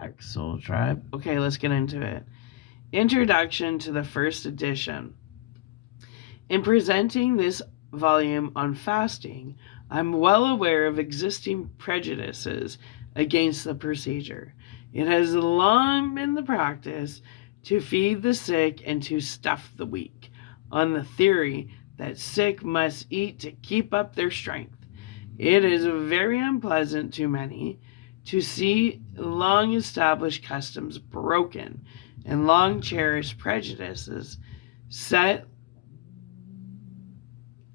back, Soul Tribe. Okay, let's get into it. Introduction to the first edition. In presenting this volume on fasting, I'm well aware of existing prejudices against the procedure. It has long been the practice to feed the sick and to stuff the weak, on the theory that sick must eat to keep up their strength. It is very unpleasant to many to see long established customs broken and long cherished prejudices set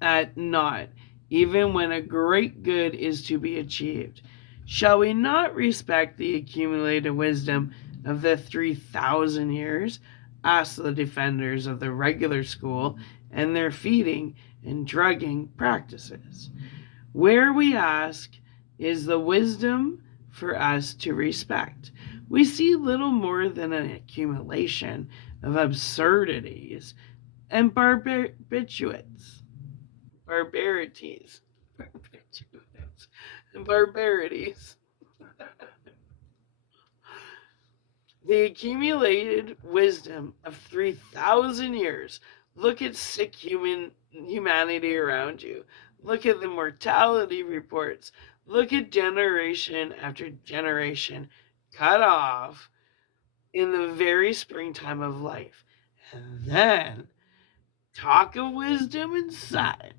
at naught, even when a great good is to be achieved. Shall we not respect the accumulated wisdom of the 3,000 years? Ask the defenders of the regular school and their feeding and drugging practices. Where we ask is the wisdom for us to respect. We see little more than an accumulation of absurdities and barbarities, and barbarities. The accumulated wisdom of 3,000 years. Look at sick humanity around you. Look at the mortality reports. Look at generation after generation cut off in the very springtime of life. And then talk of wisdom and science.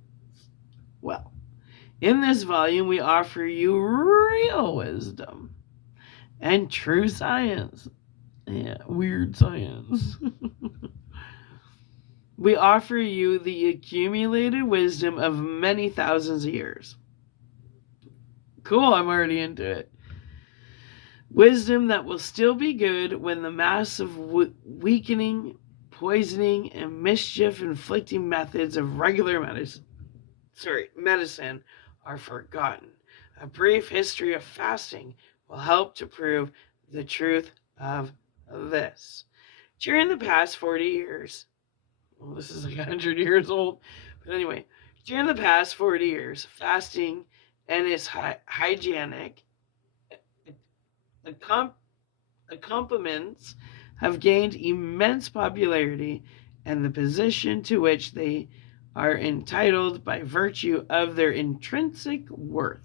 Well, in this volume, we offer you real wisdom and true science. Yeah, weird science. We offer you the accumulated wisdom of many thousands of years. Cool, I'm already into it. Wisdom that will still be good when the mass of weakening, poisoning, and mischief-inflicting methods of regular medicine are forgotten. A brief history of fasting will help to prove the truth of this. During the past 40 years, well, this is like 100 years old, but anyway, during the past 40 years, fasting and its hygienic accompaniments have gained immense popularity and the position to which they are entitled by virtue of their intrinsic worth.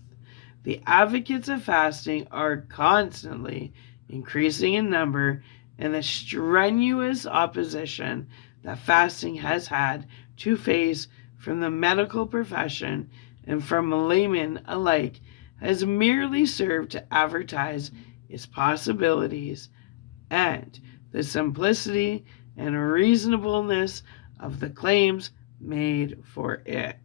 The advocates of fasting are constantly increasing in number, and the strenuous opposition that fasting has had to face from the medical profession and from laymen alike has merely served to advertise its possibilities and the simplicity and reasonableness of the claims made for it.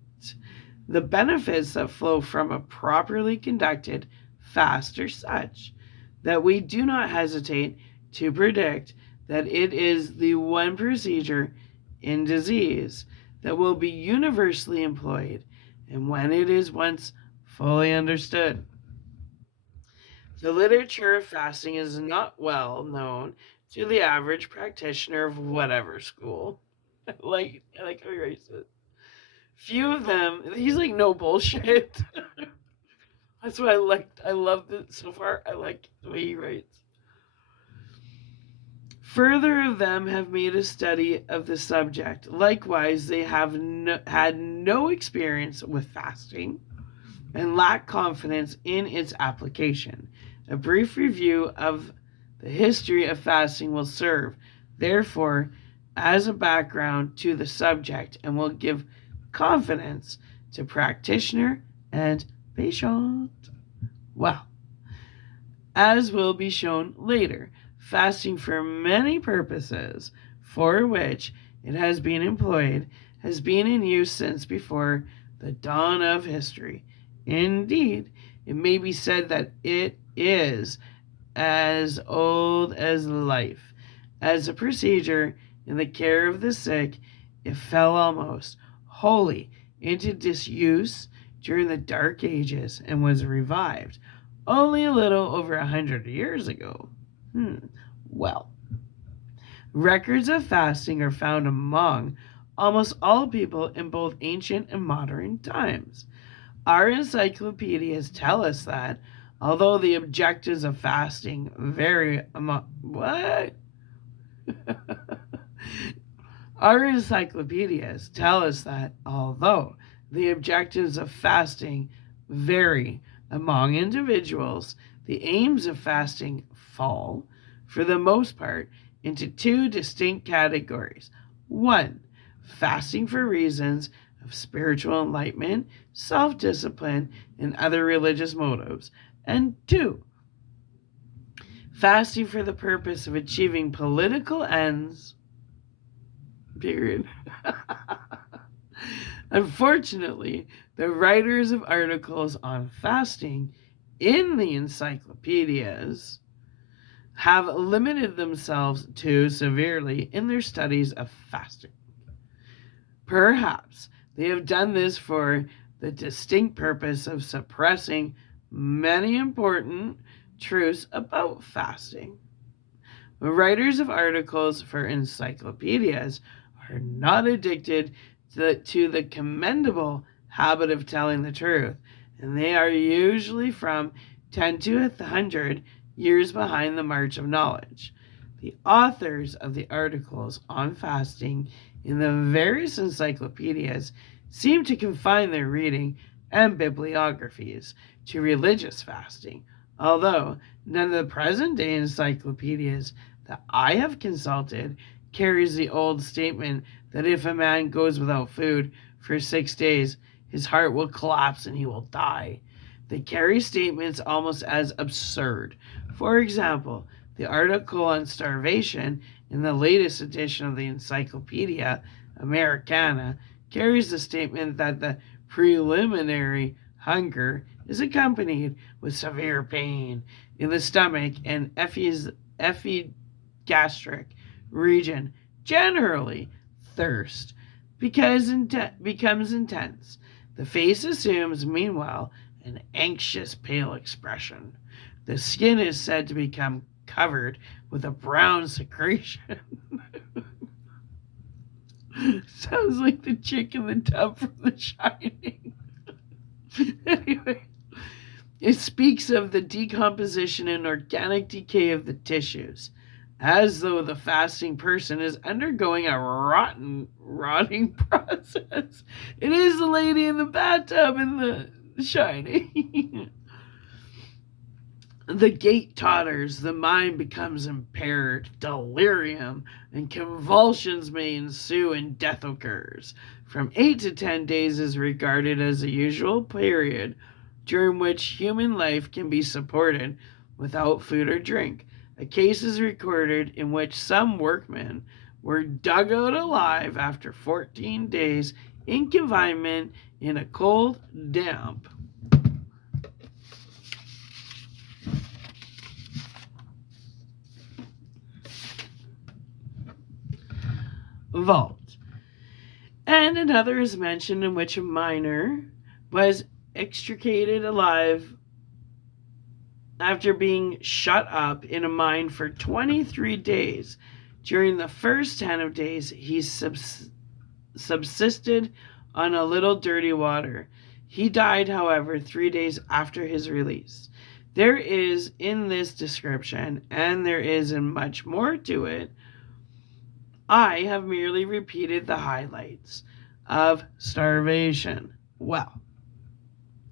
The benefits that flow from a properly conducted fast are such that we do not hesitate to predict that it is the one procedure in disease that will be universally employed, and when it is once fully understood. The literature of fasting is not well known to the average practitioner of whatever school. I like how he writes it. Few of them, he's like, no bullshit. That's what I liked. I loved it so far. I like the way he writes. Further of them have made a study of the subject. Likewise, they have had no experience with fasting and lack confidence in its application. A brief review of the history of fasting will serve, therefore, as a background to the subject and will give confidence to practitioner and patient. Well, as will be shown later, fasting for many purposes for which it has been employed has been in use since before the dawn of history. Indeed, it may be said that it is as old as life. As a procedure in the care of the sick, it fell almost wholly into disuse during the Dark Ages and was revived only a little over 100 years ago. Well, records of fasting are found among almost all people in both ancient and modern times. Our encyclopedias tell us that Although the objectives of fasting vary among what? Our encyclopedias tell us that although the objectives of fasting vary among individuals, the aims of fasting fall, for the most part, into two distinct categories. One, fasting for reasons of spiritual enlightenment, self discipline, and other religious motives. And two, fasting for the purpose of achieving political ends. Period. Unfortunately, the writers of articles on fasting in the encyclopedias have limited themselves too severely in their studies of fasting. Perhaps they have done this for the distinct purpose of suppressing many important truths about fasting. The writers of articles for encyclopedias are not addicted to the commendable habit of telling the truth, and they are usually from 10 to 100 years behind the march of knowledge. The authors of the articles on fasting in the various encyclopedias seem to confine their reading and bibliographies to religious fasting, although none of the present-day encyclopedias that I have consulted carries the old statement that if a man goes without food for 6 days, his heart will collapse and he will die. They carry statements almost as absurd. For example, the article on starvation in the latest edition of the Encyclopedia Americana carries the statement that the preliminary hunger is accompanied with severe pain in the stomach and epigastric region, generally thirst, becomes intense. The face assumes, meanwhile, an anxious, pale expression. The skin is said to become covered with a brown secretion. Sounds like the chick in the tub from The Shining. Anyway, it speaks of the decomposition and organic decay of the tissues, as though the fasting person is undergoing a rotting process. It is the lady in the bathtub in The Shining. The gait totters, the mind becomes impaired, delirium and convulsions may ensue, and death occurs. From 8 to 10 days is regarded as the usual period during which human life can be supported without food or drink. A case is recorded in which some workmen were dug out alive after 14 days in confinement in a cold, damp vault. And another is mentioned in which a miner was extricated alive after being shut up in a mine for 23 days. During the first 10 of days, he subsisted on a little dirty water. He died, however, 3 days after his release. There is in this description, and there is in much more to it, I have merely repeated the highlights of starvation. Well,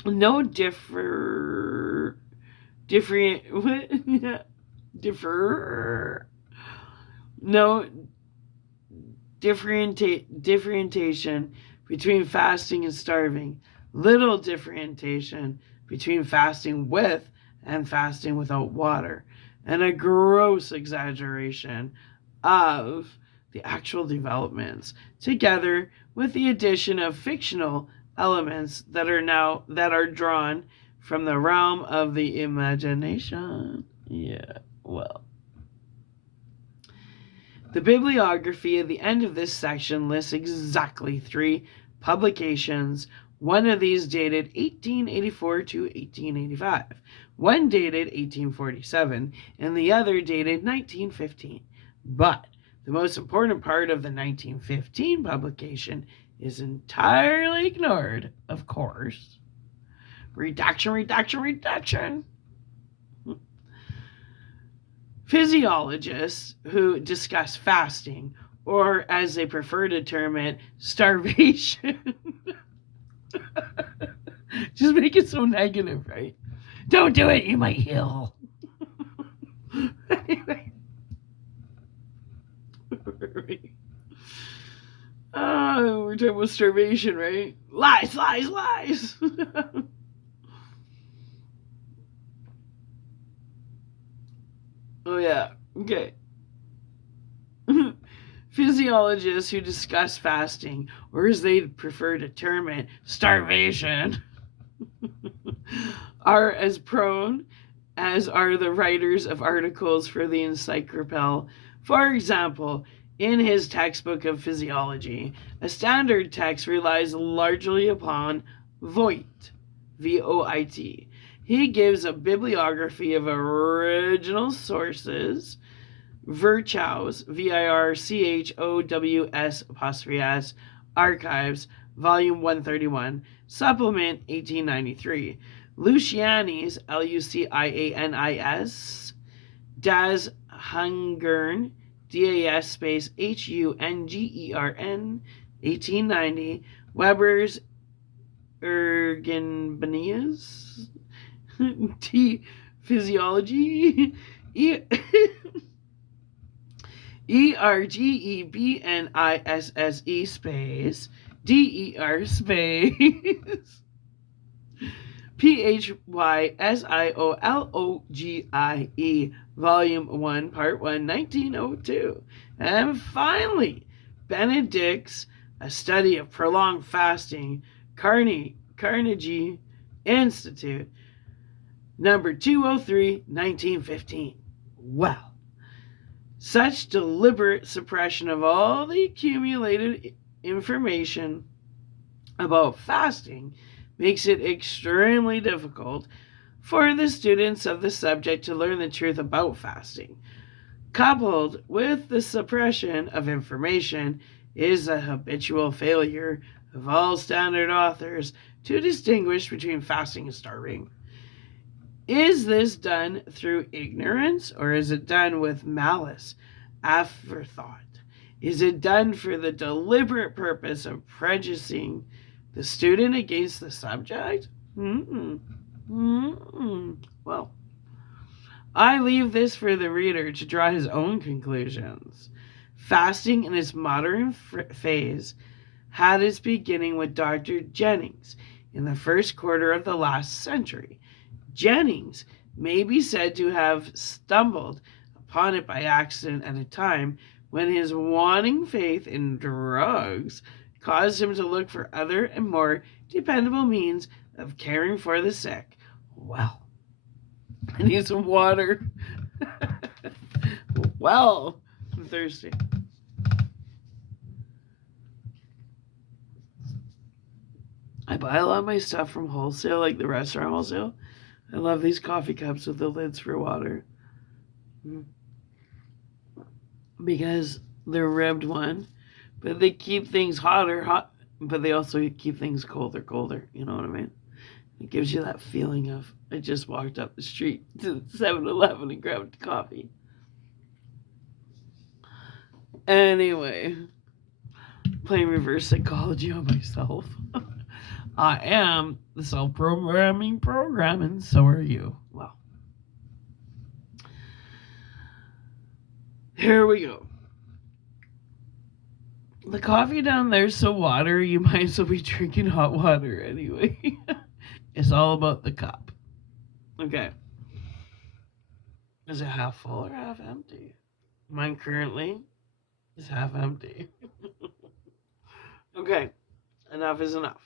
no differentiation between fasting and starving. Little differentiation between fasting with and fasting without water, and a gross exaggeration of the actual developments, together with the addition of fictional elements that are drawn from the realm of the imagination. Yeah, well. The bibliography at the end of this section lists exactly 3 publications. One of these dated 1884 to 1885, one dated 1847, and the other dated 1915. But the most important part of the 1915 publication is entirely ignored, of course. Redaction. Physiologists who discuss fasting, or as they prefer to term it, starvation. Just make it so negative, right? Don't do it, you might heal. Anyway. We're talking about starvation, right? Lies, lies, lies. Oh, yeah. Okay. Physiologists who discuss fasting, or as they prefer to term it, starvation, are as prone as are the writers of articles for the Encyclopel. For example, in his textbook of physiology, a standard text relies largely upon Voigt, Voit. He gives a bibliography of original sources, Virchow's, Virchows', Archives, Volume 131, Supplement 1893. Lucianis, Lucianis, Das Hungern, DAS space HUNGERN, 1890. Weber's Ergenbenias, T. Physiology, ERGEBNISSE space DER space PHYSIOLOGIE, Volume 1, Part 1, 1902. And finally, Benedict's A Study of Prolonged Fasting, Carnegie Institute, number 203, 1915. Well, such deliberate suppression of all the accumulated information about fasting makes it extremely difficult for the students of the subject to learn the truth about fasting. Coupled with the suppression of information is a habitual failure of all standard authors to distinguish between fasting and starving. Is this done through ignorance, or is it done with malice, afterthought? Is it done for the deliberate purpose of prejudicing the student against the subject? Well, I leave this for the reader to draw his own conclusions. Fasting in its modern phase had its beginning with Dr. Jennings in the first quarter of the last century. Jennings may be said to have stumbled upon it by accident at a time when his waning faith in drugs caused him to look for other and more dependable means of caring for the sick. Well, I need some water. Well, I'm thirsty. I buy a lot of my stuff from wholesale, like the restaurant wholesale. I love these coffee cups with the lids for water. Because they're ribbed one. But they keep things hot, but they also keep things colder. You know what I mean? It gives you that feeling of, I just walked up the street to 7-Eleven and grabbed coffee. Anyway, playing reverse psychology on myself. I am the self-programming program, and so are you. Well, here we go. The coffee down there's so watery, you might as well be drinking hot water anyway. It's all about the cup. Okay. Is it half full or half empty? Mine currently is half empty. Okay. Enough is enough.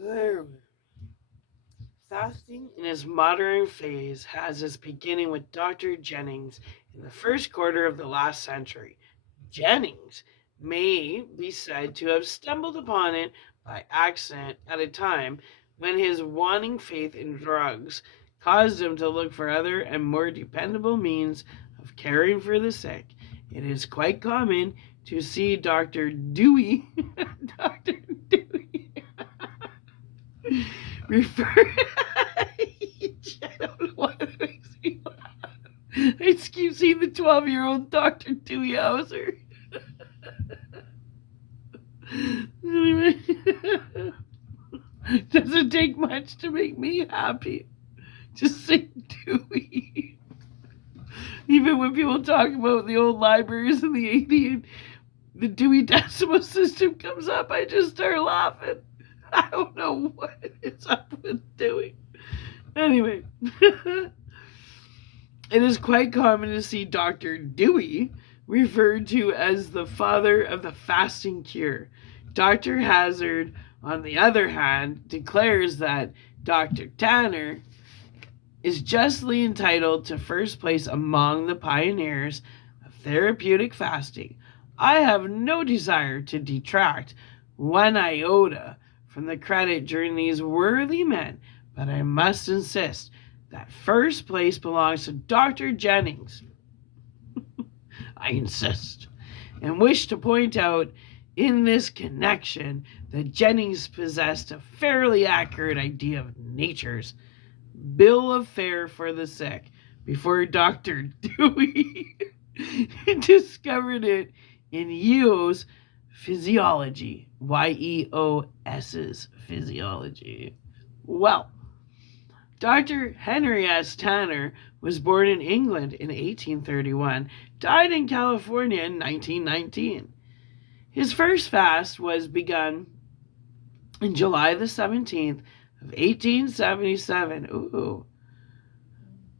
There we go. Fasting in its modern phase has its beginning with Dr. Jennings in the first quarter of the last century. Jennings may be said to have stumbled upon it by accident at a time when his waning faith in drugs caused him to look for other and more dependable means of caring for the sick. It is quite common to see Dr. Dewey, Dr. Dewey, refer. I don't know why that makes me laugh. I just keep seeing the 12-year-old Dr. Dewey Hauser. Doesn't take much to make me happy. Just say Dewey. Even when people talk about the old libraries in the 80s and the Dewey Decimal System comes up, I just start laughing. I don't know what is up with Dewey. Anyway, it is quite common to see Dr. Dewey referred to as the father of the fasting cure. Dr. Hazard, on the other hand, declares that Dr. Tanner is justly entitled to first place among the pioneers of therapeutic fasting. I have no desire to detract one iota from the credit during these worthy men, but I must insist that first place belongs to Dr. Jennings. I insist, and wish to point out in this connection that Jennings possessed a fairly accurate idea of nature's bill of fare for the sick before Dr. Dewey discovered it in Yeo's Physiology. Yeos's Physiology. Well, Dr. Henry S. Tanner was born in England in 1831, died in California in 1919. His first fast was begun on July the 17th of 1877. Ooh.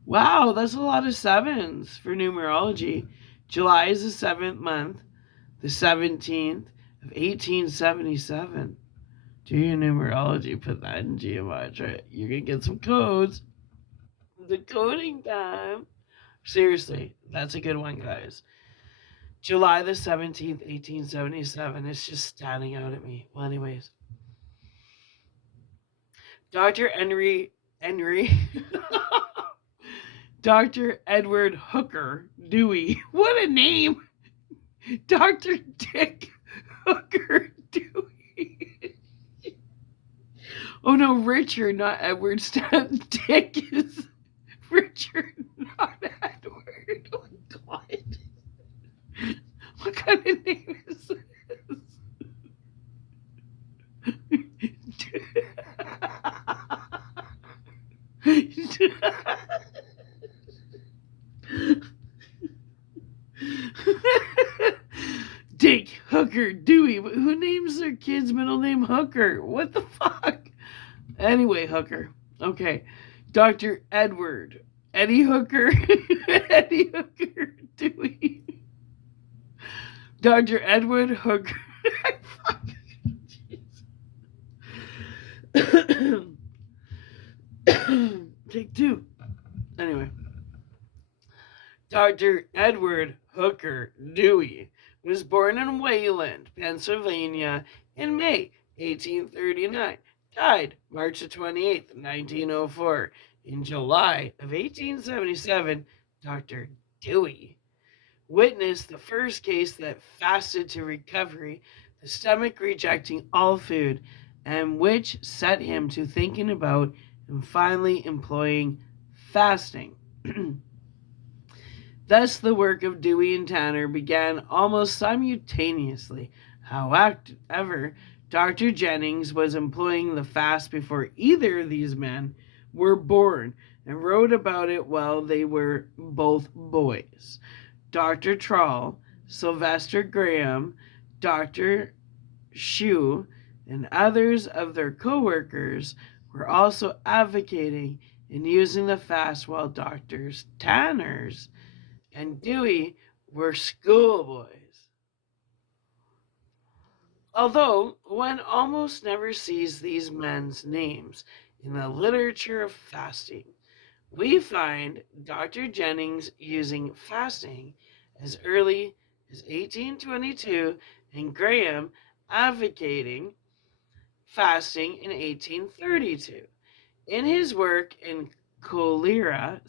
Wow, that's a lot of sevens for numerology. July is the 7th month, the 17th of 1877. Do your numerology, put that in geometry. You're going to get some codes. The coding time. Seriously, that's a good one, guys. July the 17th, 1877. It's just standing out at me. Well, anyways. Dr. Dr. Edward Hooker Dewey. What a name! Dr. Dick Hooker Dewey. Oh no, Richard, not Edward. Dick is Richard, not Edward. Oh my God. What kind of name is this? Dick Hooker Dewey. Who names their kid's middle name Hooker? What the fuck? Anyway, Hooker. Okay. Dr. Edward. Eddie Hooker. Eddie Hooker Dewey. Dr. Edward Hooker. Take two. Anyway. Dr. Edward Hooker Dewey was born in Wayland, Pennsylvania in May 1839. Died March 28, 1904. In July of 1877, Dr. Dewey witnessed the first case that fasted to recovery, the stomach rejecting all food, and which set him to thinking about and finally employing fasting. Thus, the work of Dewey and Tanner began almost simultaneously. However, Dr. Jennings was employing the fast before either of these men were born and wrote about it while they were both boys. Dr. Trall, Sylvester Graham, Dr. Shue, and others of their co-workers were also advocating and using the fast, while Drs. Tanners and Dewey were schoolboys. Although one almost never sees these men's names in the literature of fasting, we find Dr. Jennings using fasting as early as 1822 and Graham advocating fasting in 1832. In his work in Cholera,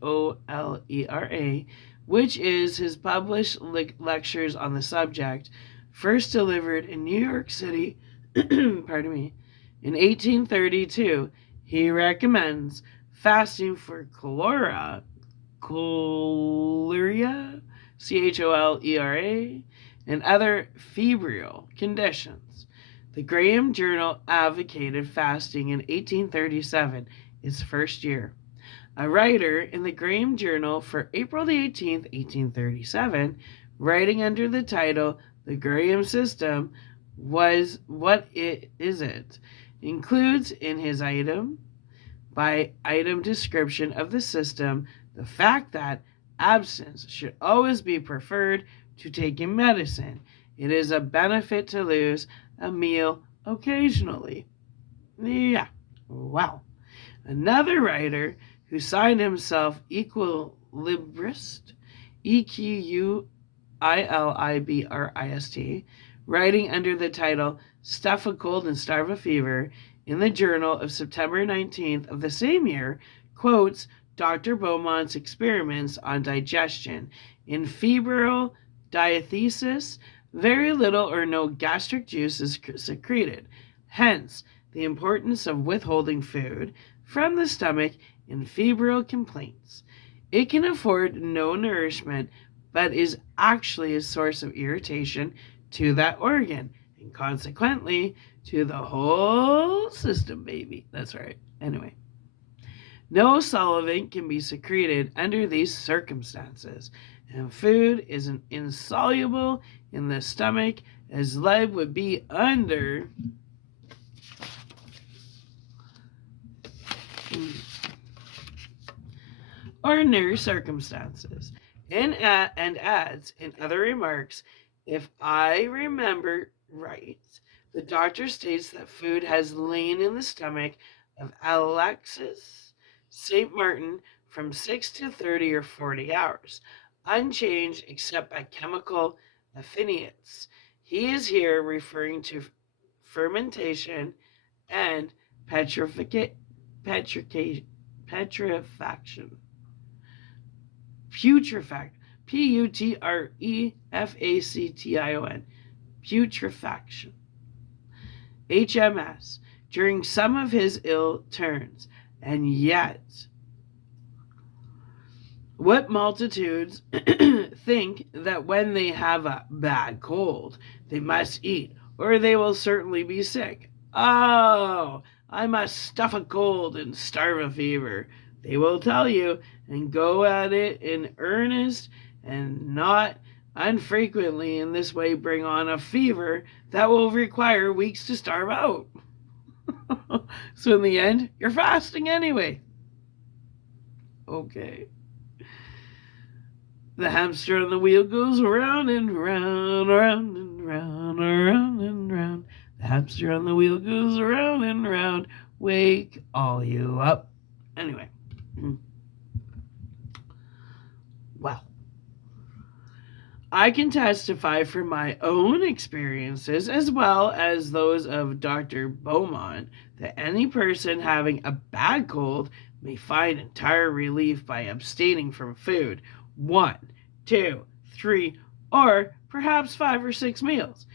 Cholera, which is his published lectures on the subject, first delivered in New York City, pardon me, In 1832, he recommends fasting for cholera, cholera, and other febrile conditions. The Graham Journal advocated fasting in 1837, its first year. A writer in the Graham Journal for April the 18th, 1837, writing under the title The Graham System, was what it is it includes in his item by item description of the system the fact that abstinence should always be preferred to taking medicine. It is a benefit to lose a meal occasionally. Yeah, wow. Another writer who signed himself Equilibrist, Equilibrist, writing under the title Stuff a Cold and Starve a Fever in the Journal of September 19th of the same year, quotes Dr. Beaumont's experiments on digestion. In febrile diathesis, very little or no gastric juice is secreted. Hence, the importance of withholding food from the stomach in febrile complaints. It can afford no nourishment, but is actually a source of irritation to that organ, and consequently to the whole system, baby. That's right. Anyway, no solvent can be secreted under these circumstances, and food is insoluble in the stomach as lead would be under ordinary circumstances. And adds in other remarks, if I remember right, the doctor states that food has lain in the stomach of Alexis St. Martin from 6 to 30 or 40 hours, unchanged except by chemical affinities. He is here referring to fermentation and petrifaction. Putrefaction. Putrefaction. Putrefaction. HMS. During some of his ill turns. And yet, what multitudes think that when they have a bad cold, they must eat, or they will certainly be sick. Oh, I must stuff a cold and starve a fever, they will tell you, and go at it in earnest, and not unfrequently in this way bring on a fever that will require weeks to starve out. So in the end, you're fasting anyway. Okay. The hamster on the wheel goes round and round, round and round, round and round. The hamster on the wheel goes round and round. Wake all you up. Anyway. Well, I can testify from my own experiences as well as those of Dr. Beaumont that any person having a bad cold may find entire relief by abstaining from food 1, 2, 3, or perhaps 5 or 6 meals,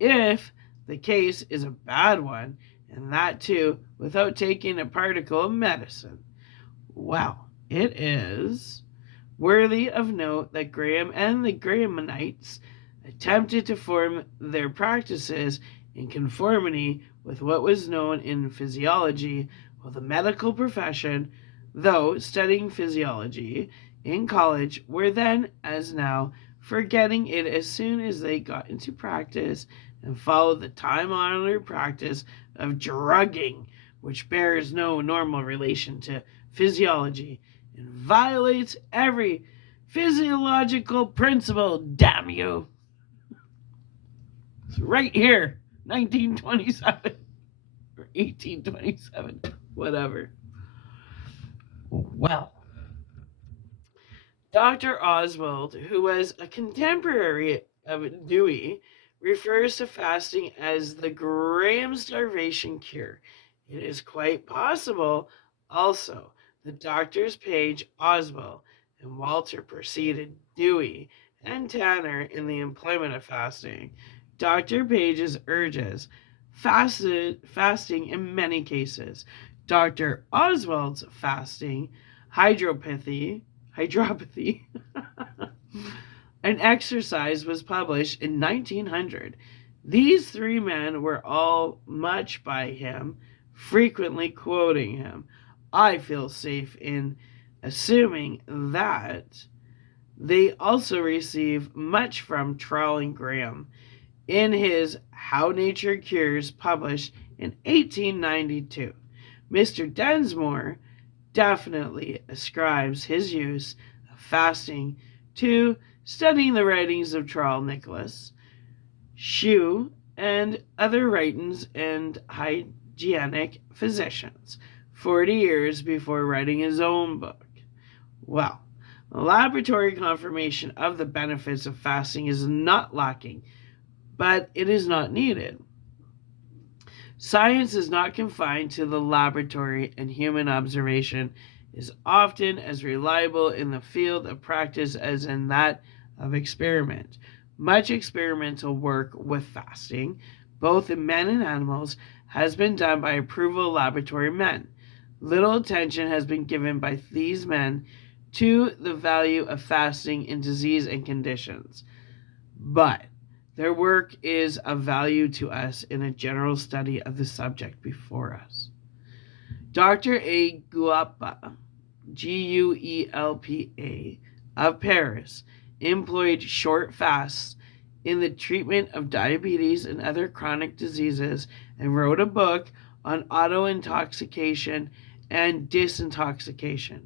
if the case is a bad one, and that too without taking a particle of medicine. Well, it is worthy of note that Graham and the Grahamites attempted to form their practices in conformity with what was known in physiology, while the medical profession, though studying physiology in college, were then, as now, forgetting it as soon as they got into practice and followed the time-honored practice of drugging, which bears no normal relation to physiology and violates every physiological principle, damn you. It's right here, 1927 or 1827, whatever. Well, Dr. Oswald, who was a contemporary of Dewey, refers to fasting as the Graham starvation cure. It is quite possible also that Doctors Page, Oswald, and Walter preceded Dewey and Tanner in the employment of fasting. Dr. Page's urges fasting in many cases. Dr. Oswald's fasting, hydropathy, an exercise was published in 1900. These three men were all much by him, frequently quoting him. I feel safe in assuming that they also receive much from Trowell and Graham in his How Nature Cures, published in 1892. Mr. Densmore definitely ascribes his use of fasting to studying the writings of Charles Nicholas, Shue, and other writings and hygienic physicians 40 years before writing his own book. Well, laboratory confirmation of the benefits of fasting is not lacking, but it is not needed. Science is not confined to the laboratory, and human observation is often as reliable in the field of practice as in that of experiment. Much experimental work with fasting, both in men and animals, has been done by approval laboratory men. Little attention has been given by these men to the value of fasting in disease and conditions, but their work is of value to us in a general study of the subject before us. Dr. A. Guelpa, Guelpa, of Paris, employed short fasts in the treatment of diabetes and other chronic diseases and wrote a book on autointoxication and disintoxication,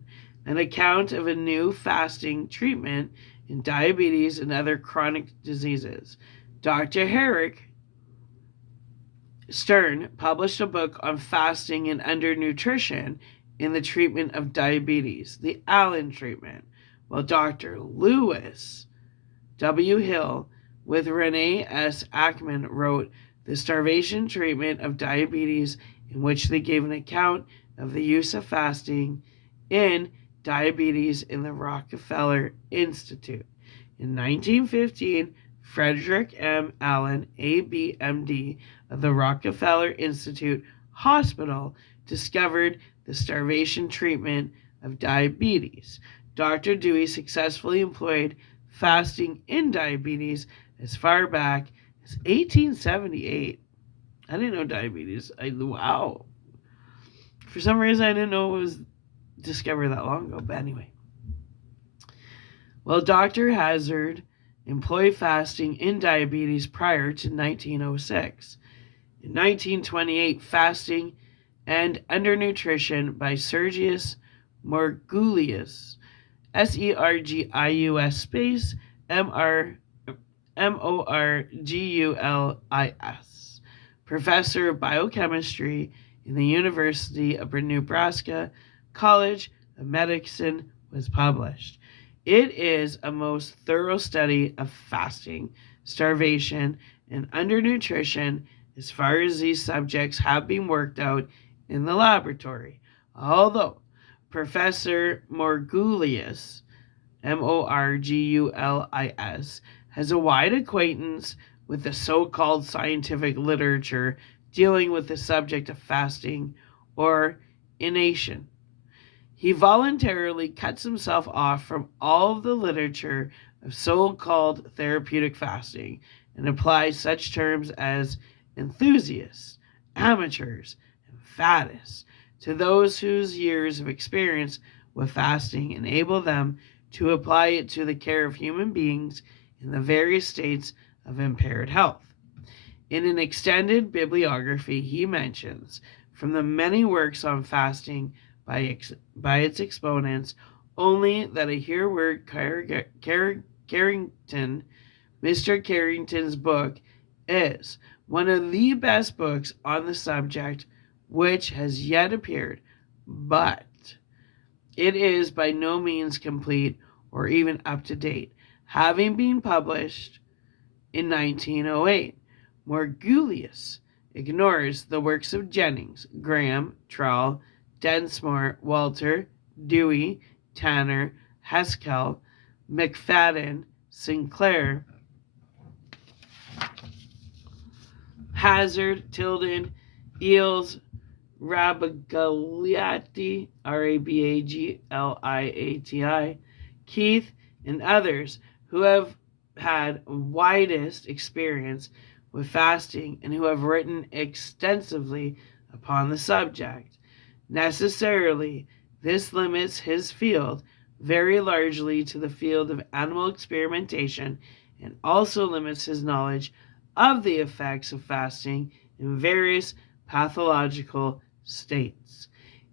an account of a new fasting treatment in diabetes and other chronic diseases. Dr. Eric Stern published a book on fasting and undernutrition in the treatment of diabetes, the Allen treatment, while Dr. Lewis W. Hill with Renee S. Ackman wrote The Starvation Treatment of Diabetes, in which they gave an account of the use of fasting in diabetes in the Rockefeller Institute. In 1915, Frederick M. Allen, ABMD, of the Rockefeller Institute Hospital, discovered the starvation treatment of diabetes. Dr. Dewey successfully employed fasting in diabetes as far back as 1878. I didn't know diabetes. Wow. For some reason, I didn't know it was discovered that long ago. But anyway. Well, Dr. Hazard employed fasting in diabetes prior to 1906. In 1928, fasting and undernutrition by Sergius Morgulius, Sergius space Morgulis, professor of biochemistry in the University of Nebraska College of Medicine, was published. It is a most thorough study of fasting, starvation, and undernutrition as far as these subjects have been worked out in the laboratory. Although Professor Morgulius, Morgulis, has a wide acquaintance with the so-called scientific literature dealing with the subject of fasting or inanition, he voluntarily cuts himself off from all of the literature of so-called therapeutic fasting and applies such terms as enthusiasts, amateurs, and faddists to those whose years of experience with fasting enable them to apply it to the care of human beings in the various states of impaired health. In an extended bibliography, he mentions, from the many works on fasting by its exponents, only that I hear word Carrington, Mr. Carrington's book, is one of the best books on the subject which has yet appeared, but it is by no means complete or even up to date, having been published in 1908. Morgulius ignores the works of Jennings, Graham, Trowell, Densmore, Walter, Dewey, Tanner, Haskell, McFadden, Sinclair, Hazard, Tilden, Eels, Rabagliati, Rabagliati, Keith, and others who have had widest experience with fasting and who have written extensively upon the subject. Necessarily, this limits his field very largely to the field of animal experimentation and also limits his knowledge of the effects of fasting in various pathological states.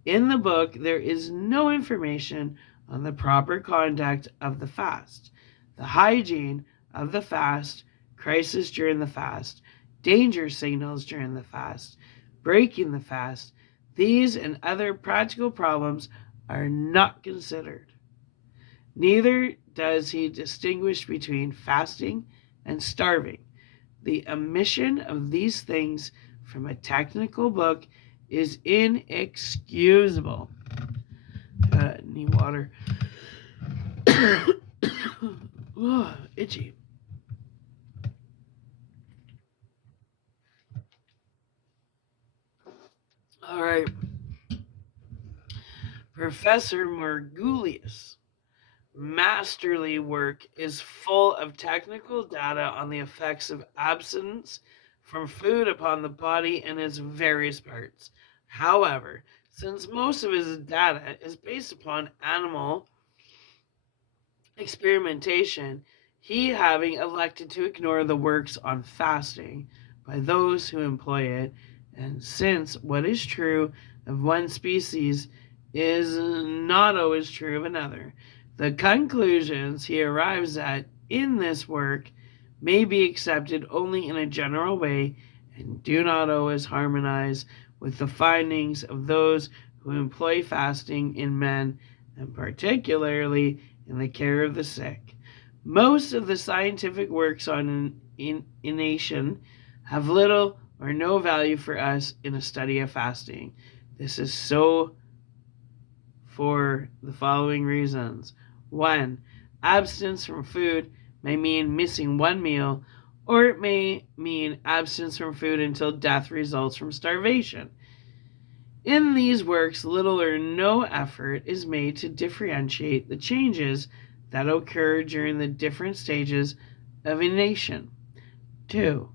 In the book, there is no information on the proper conduct of the fast, the hygiene of the fast, crisis during the fast, danger signals during the fast, breaking the fast. These and other practical problems are not considered. Neither does he distinguish between fasting and starving. The omission of these things from a technical book is inexcusable. Need water. Ugh, itchy. All right. Professor Margulies' masterly work is full of technical data on the effects of abstinence from food upon the body and its various parts. However, since most of his data is based upon animal experimentation, he having elected to ignore the works on fasting by those who employ it, and since what is true of one species is not always true of another, the conclusions he arrives at in this work may be accepted only in a general way and do not always harmonize with the findings of those who employ fasting in men, and particularly in the care of the sick. Most of the scientific works on inanition have little or no value for us in a study of fasting. This is so for the following reasons. 1. Abstinence from food may mean missing one meal, or it may mean abstinence from food until death results from starvation. In these works, little or no effort is made to differentiate the changes that occur during the different stages of inanition. 2.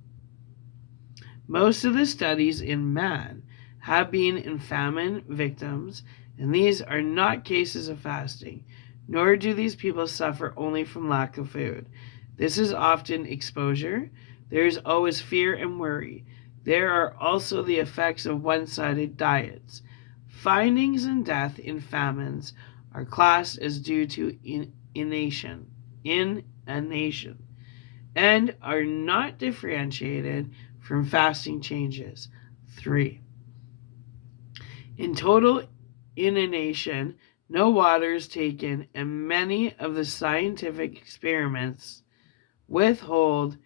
Most of the studies in man have been in famine victims, and these are not cases of fasting, nor do these people suffer only from lack of food. This is often exposure. There is always fear and worry. There are also the effects of one-sided diets. Findings in death in famines are classed as due to inanition, and are not differentiated from fasting changes. 3. In total inanition, no water is taken, and many of the scientific experiments withhold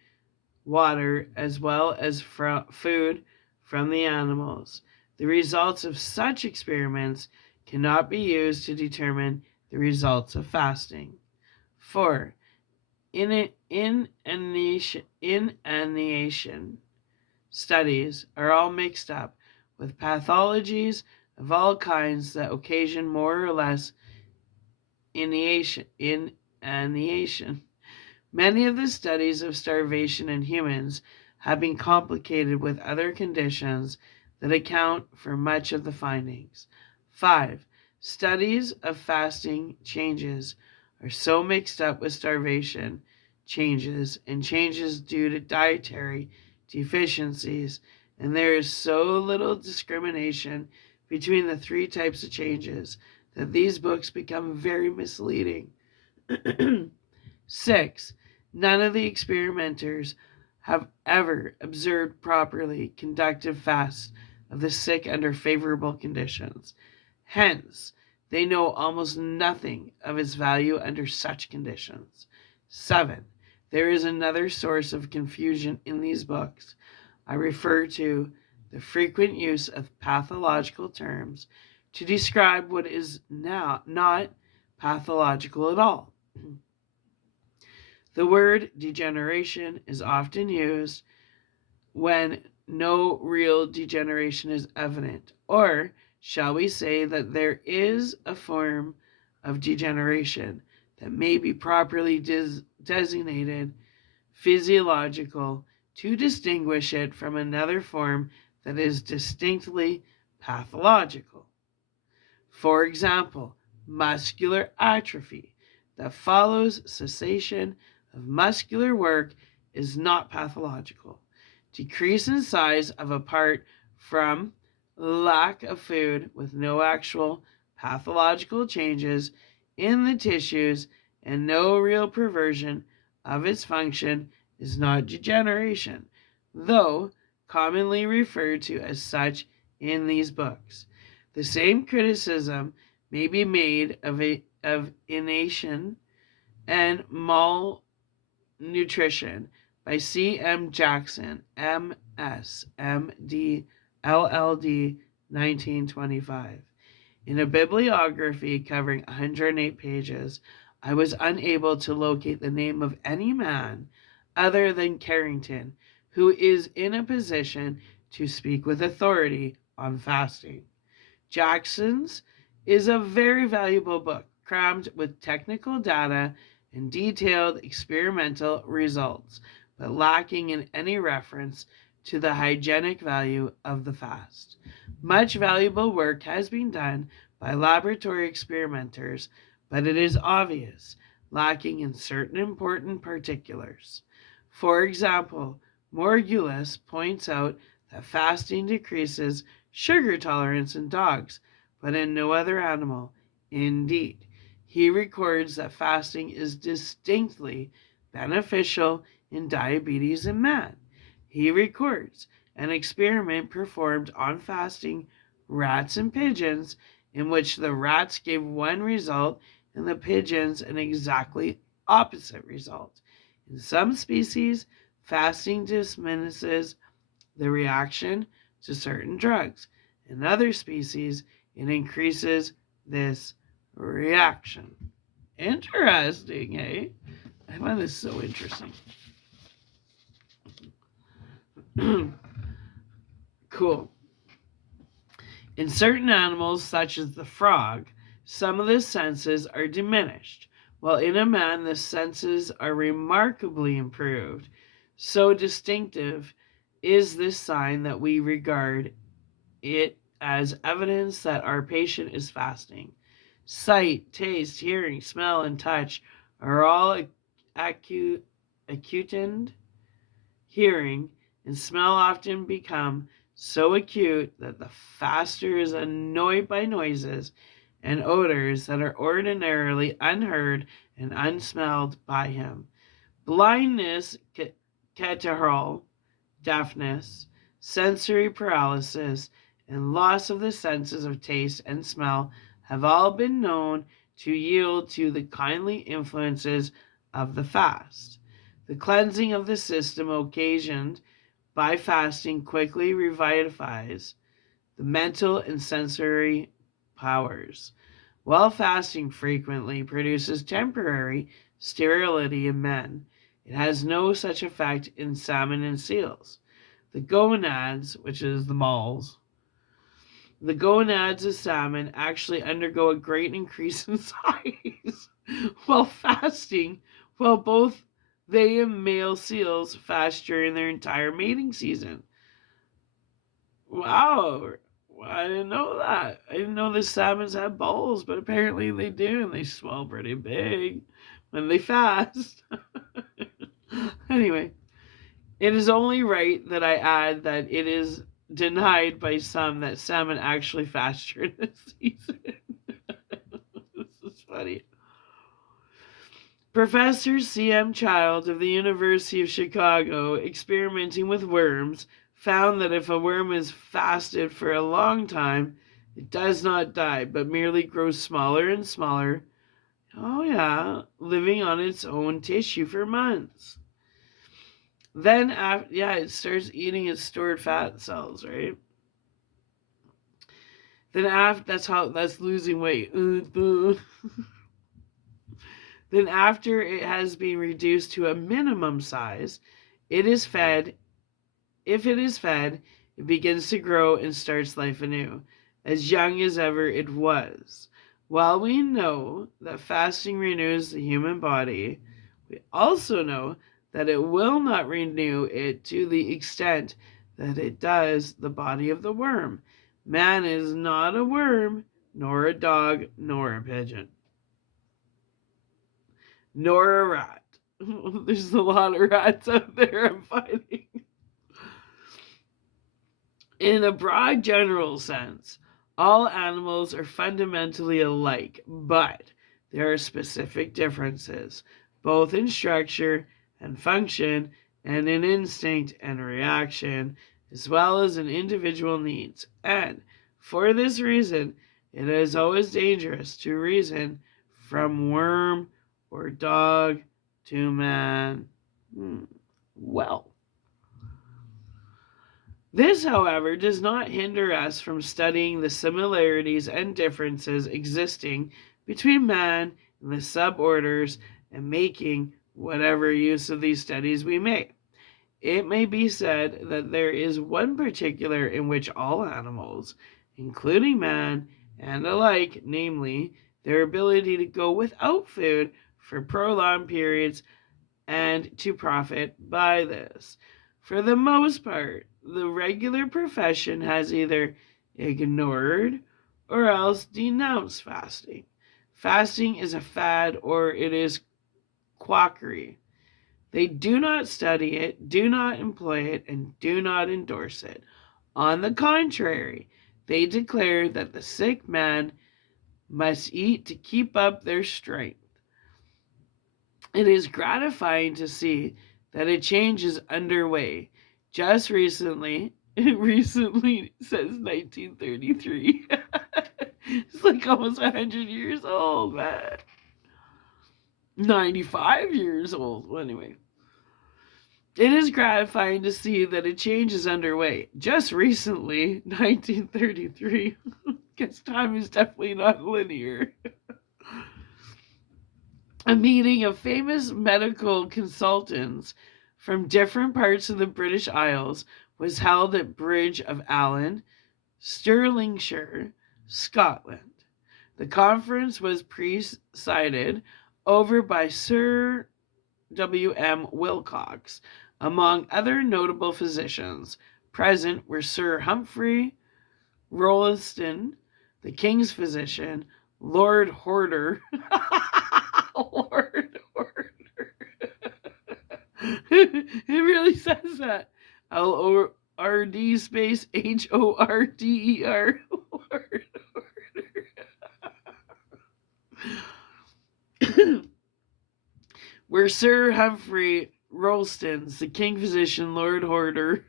water as well as food from the animals. The results of such experiments cannot be used to determine the results of fasting. 4. Inanition studies are all mixed up with pathologies of all kinds that occasion more or less inanition. Many of the studies of starvation in humans have been complicated with other conditions that account for much of the findings. 5. Studies of fasting changes are so mixed up with starvation changes and changes due to dietary deficiencies, and there is so little discrimination between the three types of changes that these books become very misleading. 6. None of the experimenters have ever observed properly conducted fasts of the sick under favorable conditions. Hence, they know almost nothing of its value under such conditions. 7. There is another source of confusion in these books. I refer to the frequent use of pathological terms to describe what is now not pathological at all. The word degeneration is often used when no real degeneration is evident. Or shall we say that there is a form of degeneration that may be properly designated physiological to distinguish it from another form that is distinctly pathological? For example, muscular atrophy that follows cessation of muscular work is not pathological. Decrease in size of a part from lack of food with no actual pathological changes in the tissues and no real perversion of its function is not degeneration, though commonly referred to as such in these books. The same criticism may be made of inanition and malnutrition by C. M. Jackson, M.S., M.D., LL.D., 1925. In a bibliography covering 108 pages, I was unable to locate the name of any man other than Carrington who is in a position to speak with authority on fasting. Jackson's is a very valuable book, crammed with technical data and detailed experimental results, but lacking in any reference to the hygienic value of the fast. Much valuable work has been done by laboratory experimenters, but it is obvious, lacking in certain important particulars. For example, Morgulis points out that fasting decreases sugar tolerance in dogs, but in no other animal. Indeed, he records that fasting is distinctly beneficial in diabetes in man. He records an experiment performed on fasting rats and pigeons in which the rats gave one result and the pigeons an exactly opposite result. In some species, fasting diminishes the reaction to certain drugs. In other species, it increases this reaction. Interesting, eh? I find this so interesting. Cool. In certain animals, such as the frog, some of the senses are diminished, while in a man the senses are remarkably improved. So distinctive is this sign that we regard it as evidence that our patient is fasting. Sight, taste, hearing, smell, and touch are all acutened. Hearing and smell often become so acute that the faster is annoyed by noises and odors that are ordinarily unheard and unsmelled by him. Blindness, catarrhal, deafness, sensory paralysis, and loss of the senses of taste and smell have all been known to yield to the kindly influences of the fast. The cleansing of the system occasioned by fasting quickly revivifies the mental and sensory powers, while fasting frequently produces temporary sterility in men. It has no such effect in salmon and seals. The gonads, which is the moles, the gonads of salmon actually undergo a great increase in size while fasting, while both they and male seals fast during their entire mating season. Wow, I didn't know that. I didn't know the salmons have balls, but apparently they do, and they swell pretty big when they fast. Anyway, it is only right that I add that it is denied by some that salmon actually fast during the season. This is funny. Professor C.M. Child of the University of Chicago, experimenting with worms, found that if a worm is fasted for a long time, it does not die, but merely grows smaller and smaller. Oh, yeah, living on its own tissue for months. Then, it starts eating its stored fat cells, right? Then, that's losing weight. Then, after it has been reduced to a minimum size, it is fed if it is fed, it begins to grow and starts life anew, as young as ever it was. While we know that fasting renews the human body, we also know that it will not renew it to the extent that it does the body of the worm. Man is not a worm, nor a dog, nor a pigeon, nor a rat. There's a lot of rats out there I'm finding. In a broad general sense, all animals are fundamentally alike, but there are specific differences, both in structure and function, and in instinct and reaction, as well as in individual needs. And for this reason, it is always dangerous to reason from worm or dog to man. Well, this, however, does not hinder us from studying the similarities and differences existing between man and the suborders and making whatever use of these studies we may. It may be said that there is one particular in which all animals, including man and alike, namely, their ability to go without food for prolonged periods and to profit by this. For the most part, the regular profession has either ignored or else denounced fasting. Fasting is a fad or it is quackery. They do not study it, do not employ it, and do not endorse it. On the contrary, they declare that the sick man must eat to keep up their strength. It is gratifying to see that a change is underway. Just recently, says 1933. It's like almost 100 years old, man. 95 years old. Well, anyway. It is gratifying to see that a change is underway. Just recently, 1933. Guess time is definitely not linear. A meeting of famous medical consultants from different parts of the British Isles was held at Bridge of Allan, Stirlingshire, Scotland. The conference was presided over by Sir W.M. Wilcox. Among other notable physicians present were Sir Humphrey Rolleston, the king's physician, Lord Horder. Lord Horder. It really says that. L-O-R-D space H-O-R-D-E-R. Lord Horder. Where Sir Humphrey Rolleston's, the king physician, Lord Horder.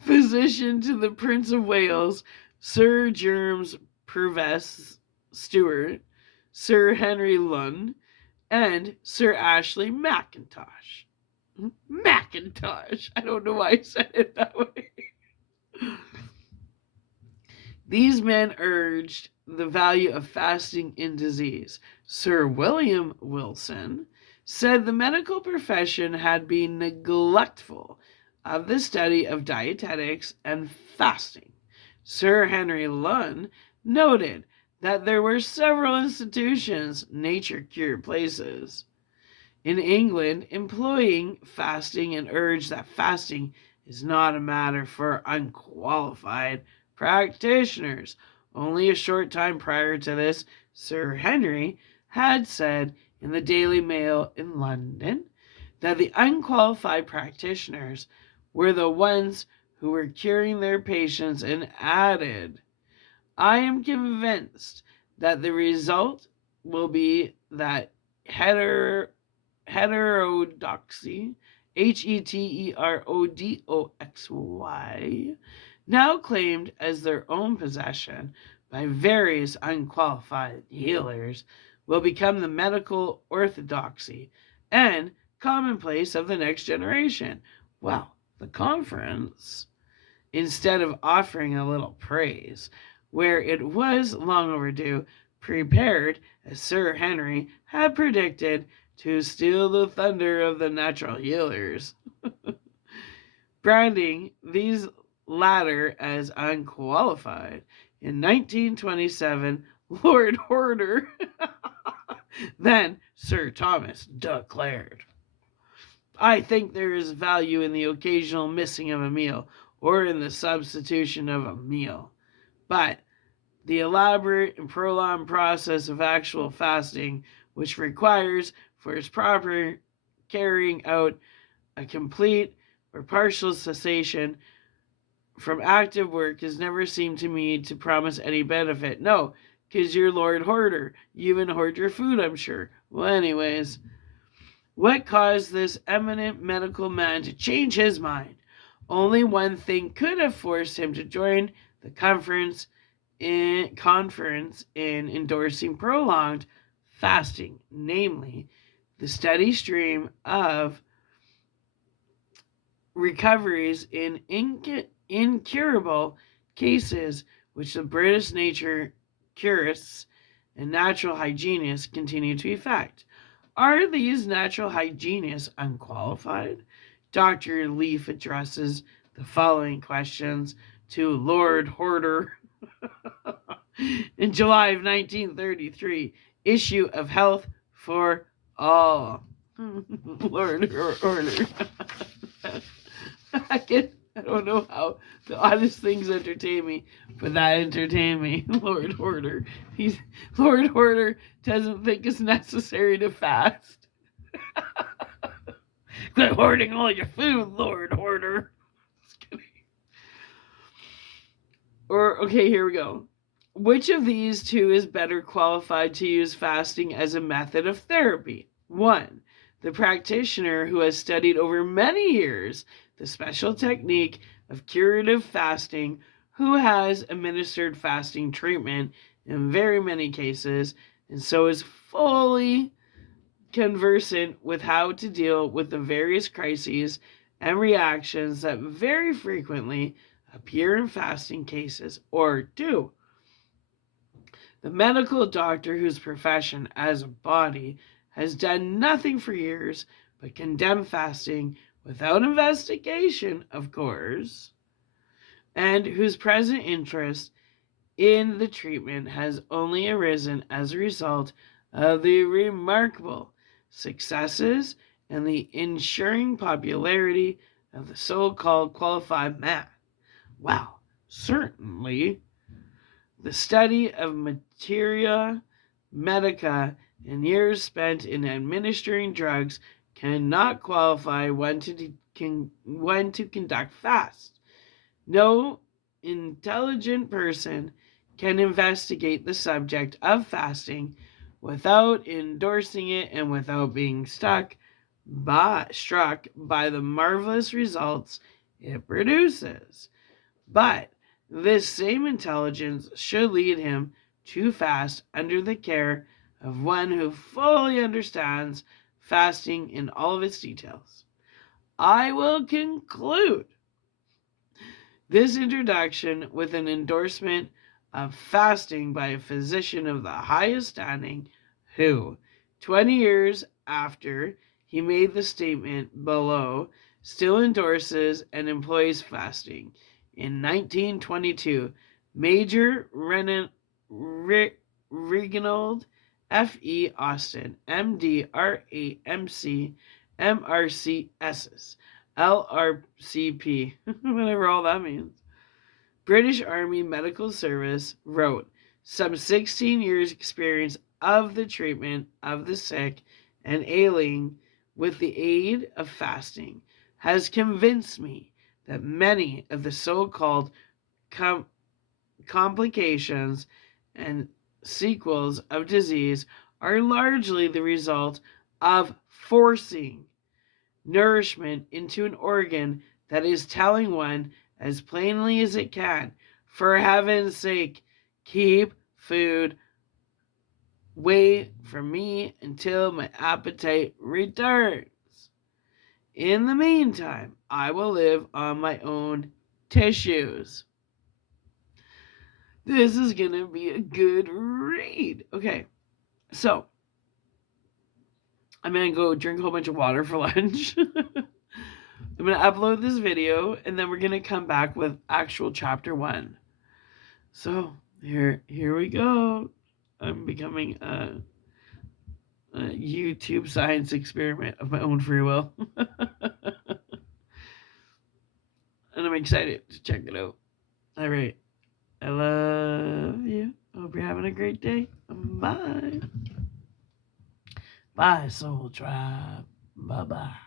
Physician to the Prince of Wales, Sir James Purves Stewart, Sir Henry Lunn, and Sir Ashley Mackintosh. Mackintosh. I don't know why I said it that way. These men urged the value of fasting in disease. Sir William Wilson said the medical profession had been neglectful of the study of dietetics and fasting. Sir Henry Lunn noted that there were several institutions, nature cure places, in England employing fasting and urged that fasting is not a matter for unqualified practitioners. Only a short time prior to this, Sir Henry had said in the Daily Mail in London that the unqualified practitioners were the ones who were curing their patients, and added, I am convinced that the result will be that heterodoxy, heterodoxy, now claimed as their own possession by various unqualified healers, will become the medical orthodoxy and commonplace of the next generation. Well, the conference, instead of offering a little praise, where it was long overdue, prepared, as Sir Henry had predicted, to steal the thunder of the natural healers, branding these latter as unqualified. In 1927, Lord Horder, then Sir Thomas, declared, I think there is value in the occasional missing of a meal or in the substitution of a meal. But the elaborate and prolonged process of actual fasting, which requires for its proper carrying out a complete or partial cessation from active work, has never seemed to me to promise any benefit. No, because you're Lord Hoarder. You even hoard your food, I'm sure. Well, anyways, what caused this eminent medical man to change his mind? Only one thing could have forced him to join the conference in endorsing prolonged fasting, namely the steady stream of recoveries in incurable cases which the British nature curists and natural hygienists continue to effect. Are these natural hygienists unqualified? Dr. Leaf addresses the following questions to Lord Horder in July of 1933, issue of Health for All. Lord Horder. I don't know how the honest things entertain me, but that entertained me. Lord Horder. Lord Horder doesn't think it's necessary to fast. Quit hoarding all your food, Lord Horder. Just kidding. Okay, here we go. Which of these two is better qualified to use fasting as a method of therapy? 1. The practitioner who has studied over many years the special technique of curative fasting, who has administered fasting treatment in very many cases, and so is fully conversant with how to deal with the various crises and reactions that very frequently appear in fasting cases. Or 2. The medical doctor whose profession as a body has done nothing for years but condemn fasting without investigation, of course, and whose present interest in the treatment has only arisen as a result of the remarkable successes and the ensuring popularity of the so-called qualified man. Well, certainly, the study of materia medica and years spent in administering drugs cannot qualify one to conduct fast. No intelligent person can investigate the subject of fasting without endorsing it and without being struck by the marvelous results it produces. But this same intelligence should lead him to fast under the care of one who fully understands fasting in all of its details. I will conclude this introduction with an endorsement of fasting by a physician of the highest standing who, 20 years after he made the statement below, still endorses and employs fasting. In 1922, Major Reginald F.E. Austin, M.D., R.A.M.C., M.R.C.S., L.R.C.P., whatever all that means, British Army Medical Service, wrote, some 16 years' experience of the treatment of the sick and ailing with the aid of fasting has convinced me that many of the so-called complications and sequels of disease are largely the result of forcing nourishment into an organ that is telling one as plainly as it can, for heaven's sake, keep food away from me until my appetite returns. In the meantime, I will live on my own tissues. This is gonna be a good read. Okay, so I'm going to go drink a whole bunch of water for lunch. I'm going to upload this video, and then we're going to come back with actual chapter 1. So, here we go. I'm becoming a YouTube science experiment of my own free will. And I'm excited to check it out. All right. I love you. Hope you're having a great day. Bye. Bye, Soul Tribe. Bye-bye.